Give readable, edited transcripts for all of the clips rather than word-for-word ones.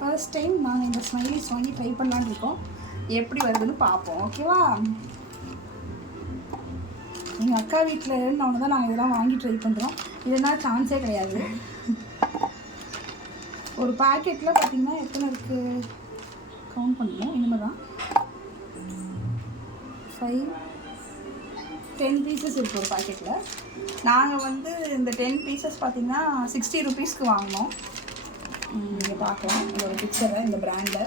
First time நாங்கள் இந்த smileys வாங்கி ட்ரை பண்ணலான்னு இருக்கோம். எப்படி வருதுன்னு பார்ப்போம். ஓகேவா? எங்கள் அக்கா வீட்டில் இருந்தவங்க தான் நாங்கள் இதெல்லாம் வாங்கி ட்ரை பண்ணுறோம். இல்லைன்னா சான்ஸே கிடையாது. ஒரு பேக்கெட்டில் பார்த்திங்கன்னா எத்தனை இருக்குது கவுண்ட் பண்ணணும். இனிமேல் தான் 10 பீசஸ் இருக்குது ஒரு பேக்கெட்டில். நாங்கள் வந்து இந்த 10 பீசஸ் பார்த்திங்கன்னா 60 ருபீஸ்க்கு வாங்கினோம். நீங்கள் பார்க்கலாம் இதோட பிக்சரை, இந்த பிராண்டை.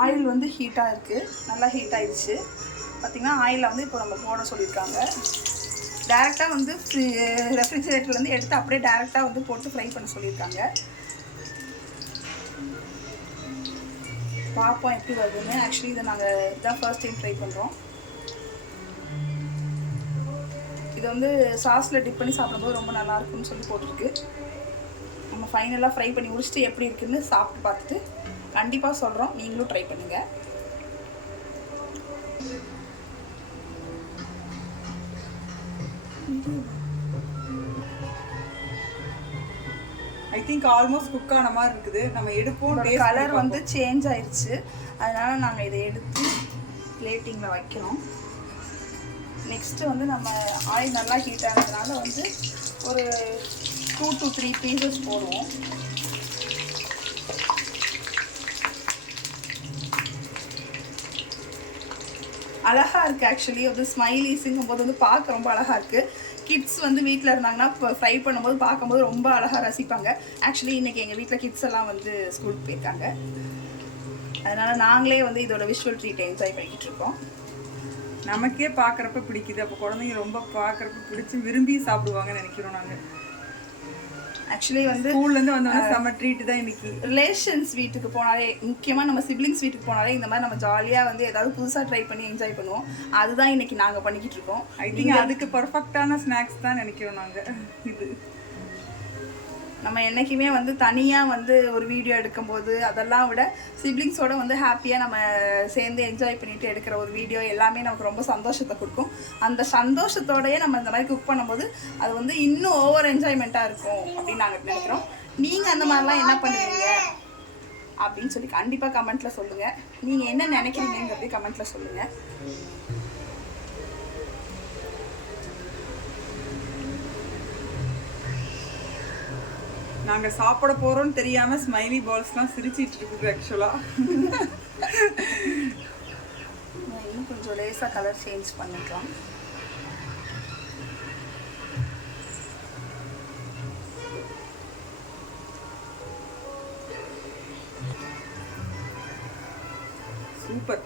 ஆயில் வந்து ஹீட்டாக இருக்குது, நல்லா ஹீட் ஆகிடுச்சு. பார்த்திங்கன்னா ஆயிலில் வந்து இப்போ நம்ம போட சொல்லியிருக்காங்க. டேரெக்டாக வந்து ரெஃப்ரிஜிரேட்டர்லேருந்து எடுத்து அப்படியே டேரெக்டாக வந்து போட்டு ஃப்ரை பண்ண சொல்லியிருக்காங்க. பார்ப்போம் எப்படி வருதுன்னு. ஆக்சுவலி இதை நாங்கள் இதுதான் ஃபர்ஸ்ட் டைம் ட்ரை பண்ணுறோம். இது வந்து சாஸில் டிப் பண்ணி சாப்பிடும்போது ரொம்ப நல்லாயிருக்குன்னு சொல்லி போட்டிருக்கு. நம்ம ஃபைனலாக ஃப்ரை பண்ணி முடிச்சுட்டு எப்படி இருக்குன்னு சாப்பிட்டு பார்த்துட்டு கண்டிப்பாக சொல்கிறோம். நீங்களும் ட்ரை பண்ணுங்கள். ஐ திங்க் ஆல்மோஸ்ட் குக் ஆன மாதிரி இருக்குது. நம்ம எடுப்போம், கலர் வந்து சேஞ்ச் ஆயிடுச்சு. அதனால் நாங்கள் இதை எடுத்து பிளேட்டிங்கில் வைக்கிறோம். நெக்ஸ்ட்டு வந்து நம்ம ஆயில் நல்லா ஹீட் ஆனதுனால வந்து ஒரு 2 to 3 பீசஸ் போடுவோம். அழகாக இருக்குது. ஆக்சுவலி வந்து ஸ்மைலிஸுங்கும் போது வந்து பார்க்க ரொம்ப அழகாக இருக்குது. கிட்ஸ் வந்து வீட்டில் இருந்தாங்கன்னா இப்போ ஃப்ரை பண்ணும்போது பார்க்கும்போது ரொம்ப அழகாக ரசிப்பாங்க. ஆக்சுவலி இன்றைக்கி எங்கள் வீட்டில் கிட்ஸ் எல்லாம் வந்து ஸ்கூலுக்கு போயிருக்காங்க. அதனால் நாங்களே வந்து இதோட விஷுவல் ட்ரீட்டை என்ஜாய் பண்ணிக்கிட்டு இருக்கோம். நமக்கே பார்க்குறப்ப பிடிக்குது. அப்போ குழந்தைங்க ரொம்ப பார்க்குறப்ப பிடிச்சி விரும்பி சாப்பிடுவாங்கன்னு நினைக்கிறோம் நாங்கள். ஆக்சுவலி வந்து ஸ்கூல்லேருந்து வந்தோன்னா செம்ம ட்ரீட்டு தான் இன்றைக்கி. ரிலேஷன்ஸ் வீட்டுக்கு போனாலே, முக்கியமாக நம்ம சிப்ளிங்ஸ் வீட்டுக்கு போனாலே இந்த மாதிரி நம்ம ஜாலியாக வந்து ஏதாவது புதுசாக ட்ரை பண்ணி என்ஜாய் பண்ணுவோம். அதுதான் இன்றைக்கி நாங்கள் பண்ணிக்கிட்டு இருக்கோம். ஐ திங்க் அதுக்கு பர்ஃபெக்டான ஸ்நாக்ஸ் தான் நினைக்கிறோம் நாங்கள். இது நம்ம என்றைக்குமே வந்து தனியாக வந்து ஒரு வீடியோ எடுக்கும்போது அதெல்லாம் விட சிப்ளிங்ஸோடு வந்து ஹாப்பியாக நம்ம சேர்ந்து என்ஜாய் பண்ணிவிட்டு எடுக்கிற ஒரு வீடியோ எல்லாமே நமக்கு ரொம்ப சந்தோஷத்தை கொடுக்கும். அந்த சந்தோஷத்தோடையே நம்ம இந்த மாதிரி குக் பண்ணும்போது அது வந்து இன்னும் ஓவர் என்ஜாய்மெண்ட்டாக இருக்கும் அப்படின்னு நாங்கள் நினைக்கிறோம். நீங்கள் அந்த மாதிரிலாம் என்ன பண்ணுவீங்க அப்படின்னு சொல்லி கண்டிப்பாக கமெண்ட்டில் சொல்லுங்கள். நீங்கள் என்ன நினைக்கிறீங்கிறது கமெண்ட்டில் சொல்லுங்கள். நாங்கள் சாப்பிட போகிறோன்னு தெரியாமல் ஸ்மைலி பால்ஸ்லாம் சிரிச்சிட்டு இருக்குது. ஆக்சுவலாக இன்னும் கொஞ்சம் லேசாக கலர் சேஞ்ச் பண்ணிக்கலாம். சூப்பர்,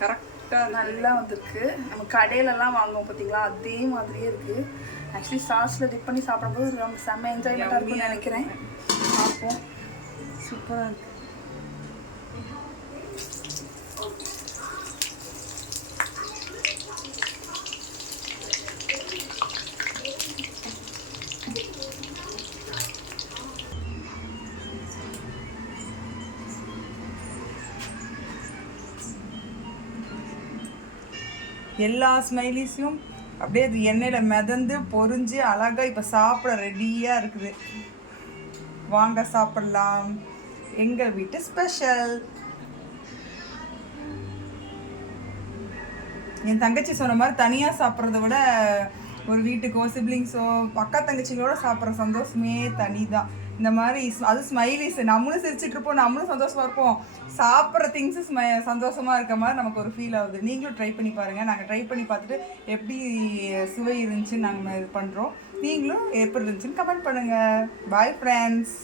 கரெக்டாக நல்லா வந்திருக்கு. நம்ம கடையிலலாம் வாங்குவோம் பார்த்தீங்களா, அதே மாதிரியே இருக்குது. ஆக்சுவலி சாஸில் டிப் பண்ணி சாப்பிடும்போது ரொம்ப செம்ம என்ஜாய்மெண்ட்டாக இருக்கும்னு நினைக்கிறேன். பார்ப்போம். சூப்பராக இருக்குது. எல்லா ஸ்மைலிஸையும் அப்படியே அது எண்ணெயில் மிதந்து பொரிஞ்சு அழகாக இப்போ சாப்பிட ரெடியாக இருக்குது. வாங்க சாப்பிடலாம். எங்கள் வீட்டு ஸ்பெஷல். என் தங்கச்சி சொன்ன மாதிரி தனியாக சாப்பிட்றத விட ஒரு வீட்டுக்கோ சிப்ளிங்ஸோ அக்கா தங்கச்சிங்களோட சாப்பிட்ற சந்தோஷமே தனி தான். இந்த மாதிரி அது ஸ்மைலிஸ் நம்மளும் சிரிச்சிட்டு இருப்போம், நம்மளும் சந்தோஷமாக இருப்போம். சாப்பிட்ற திங்ஸு சந்தோஷமாக இருக்க மாதிரி நமக்கு ஒரு ஃபீல் ஆகுது. நீங்களும் ட்ரை பண்ணி பாருங்கள். நாங்கள் ட்ரை பண்ணி பார்த்துட்டு எப்படி சுவை இருந்துச்சுன்னு நாங்கள் இது பண்ணுறோம். நீங்களும் எப்படி இருந்துச்சுன்னு கமெண்ட் பண்ணுங்கள். Bye friends.